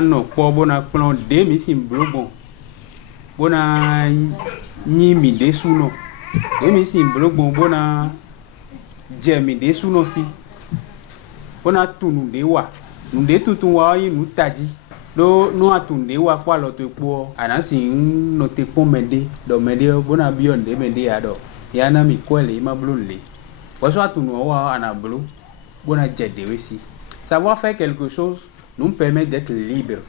bona no po bona plan de mi sim blobo bona ni mi de suno de mi sim blobo bona je mi de suno si bona tunu de wa nu de tutun wa yi nu taji lo no atunde wa kwa lo to po anasi no te po mede do mede bona bion de mede ya do ya na mi kwele ma blonle waso atunu wa anablu bona jede wesi savoir faire quelque chose nous permet d'être libres.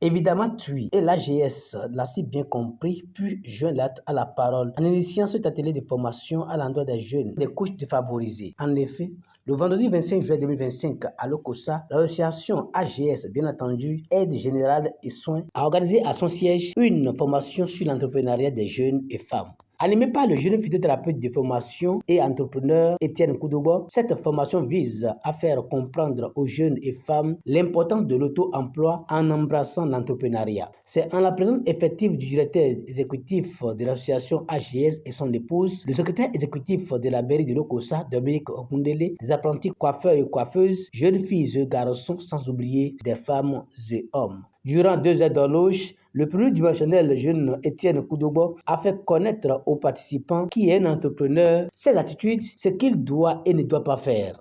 Évidemment, TUI et l'AGS l'a si bien compris, puis joint à la parole en initiant cet atelier de formation à l'endroit des jeunes, des couches défavorisées. En effet, le vendredi 25 juillet 2025, à l'OCOSA, l'association AGS, bien entendu, Aide Générale et Soins, a organisé à son siège une formation sur l'entrepreneuriat des jeunes et femmes. Animé par le jeune physiothérapeute de formation et entrepreneur Étienne Koudobo, cette formation vise à faire comprendre aux jeunes et femmes l'importance de l'auto-emploi en embrassant l'entrepreneuriat. C'est en la présence effective du directeur exécutif de l'association AGS et son épouse, le secrétaire exécutif de la mairie de l'Okosa, Dominique Okundele, des apprentis coiffeurs et coiffeuses, jeunes filles et garçons, sans oublier des femmes et hommes. Durant 2 heures d'horloge, le pluridimensionnel jeune Étienne Koudobo a fait connaître aux participants qui est un entrepreneur, ses attitudes, ce qu'il doit et ne doit pas faire.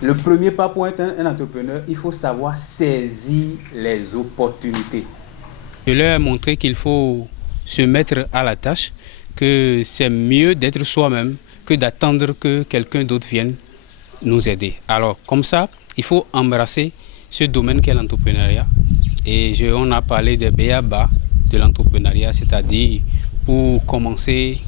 Le premier pas pour être un entrepreneur, il faut savoir saisir les opportunités. Je leur ai montré qu'il faut se mettre à la tâche, que c'est mieux d'être soi-même que d'attendre que quelqu'un d'autre vienne nous aider. Alors, comme ça, il faut embrasser ce domaine qu'est l'entrepreneuriat. Et on a parlé des b.a.-ba de l'entrepreneuriat, c'est-à-dire pour commencer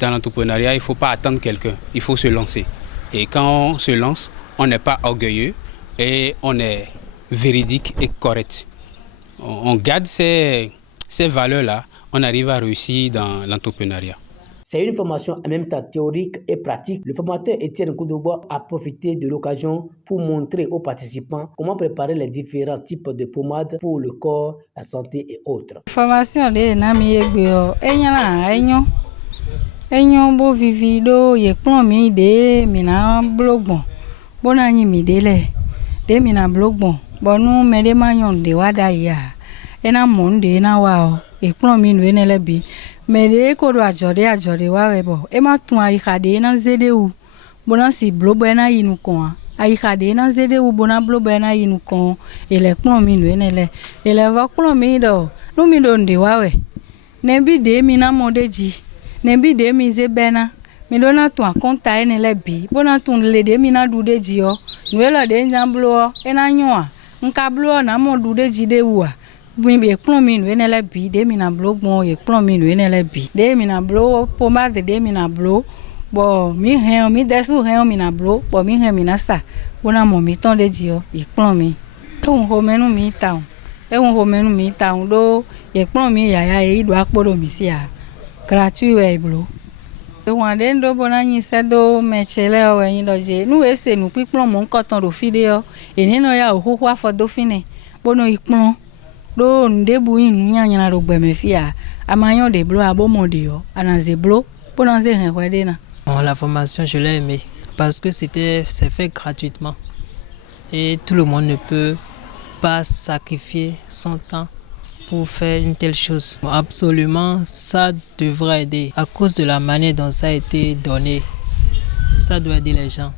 dans l'entrepreneuriat, il ne faut pas attendre quelqu'un, il faut se lancer. Et quand on se lance, on n'est pas orgueilleux et on est véridique et correct. On garde ces valeurs-là, on arrive à réussir dans l'entrepreneuriat. C'est une formation en même temps théorique et pratique. Le formateur Étienne Koudobo a profité de l'occasion pour montrer aux participants comment préparer les différents types de pommades pour le corps, la santé et autres. Formation de nami egbe enyo bo vivido ye plan mi de mina blogbon bona nyi mi de mina blogbon bonu me de manyon de wada ya ena monde na wa e plan mi no enele bi me de ko do ajore wa webo e ma tun ayi kade na zede u bona si blobo na yinu kon ayi kade na zede u bona blobo na yinu kon ele plan mi no enele ele va plan mi do no mi do nde wa we ne bi de mi na modeji ne bi de mi ze bena mi do na tun akonta enele bi bona tun le de mi na du deji o no ele de njamblo e na nyoa nka blo na mo du deji de wa mi be plon mi no enele bi de mi na blogbon e plon mi no enele bi de mi na blo pomade de mi na blo bo mi hen mi desu hen mi na blo bo mi hen mi na sa bona mo mi ton deji o e plon mi ehun ho menu mi taun do e plon mi yaya e do aporo mi si a gratuit we blo ehun de ndo bona yin se do mechele o yin do je nu we se nu piplon mo nkan ton do fi de o e ni no ya ohoho afo do fine bono iplon do ndebu yin nyanya ro gbeme fia amayon de blo abomonde yo anaze blo bona ze hen kwede na. La formation je l'ai aimé parce que c'est fait gratuitement et tout le monde ne peut pas sacrifier son temps pour faire une telle chose. Absolument, ça devrait aider à cause de la manière dont ça a été donné. Ça doit aider les gens.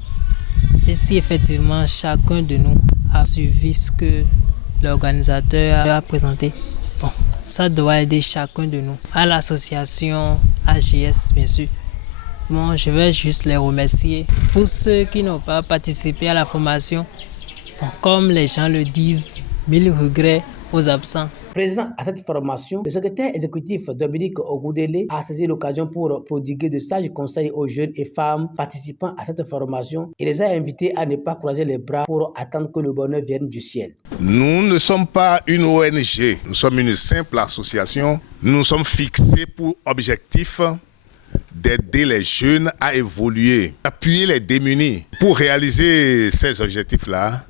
Et si effectivement chacun de nous a suivi ce que l'organisateur a présenté, bon, ça doit aider chacun de nous. À l'association AGS, bien sûr. Bon, je vais juste les remercier. Pour ceux qui n'ont pas participé à la formation, bon, comme les gens le disent, 1000 regrets aux absents. Présent à cette formation, le secrétaire exécutif Dominique Okundele a saisi l'occasion pour prodiguer de sages conseils aux jeunes et femmes participant à cette formation et les a invités à ne pas croiser les bras pour attendre que le bonheur vienne du ciel. Nous ne sommes pas une ONG, nous sommes une simple association. Nous nous sommes fixés pour objectif d'aider les jeunes à évoluer, appuyer les démunis. Pour réaliser ces objectifs-là,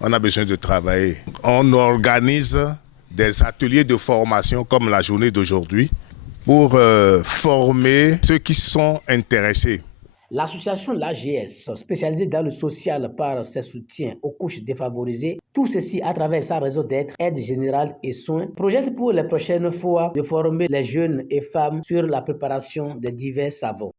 on a besoin de travailler. On organise des ateliers de formation comme la journée d'aujourd'hui pour former ceux qui sont intéressés. L'association l'AGS, spécialisée dans le social par ses soutiens aux couches défavorisées, Tout ceci à travers sa raison d'être, aide générale et soins, projette pour les prochaines fois de former les jeunes et femmes sur la préparation de divers savons.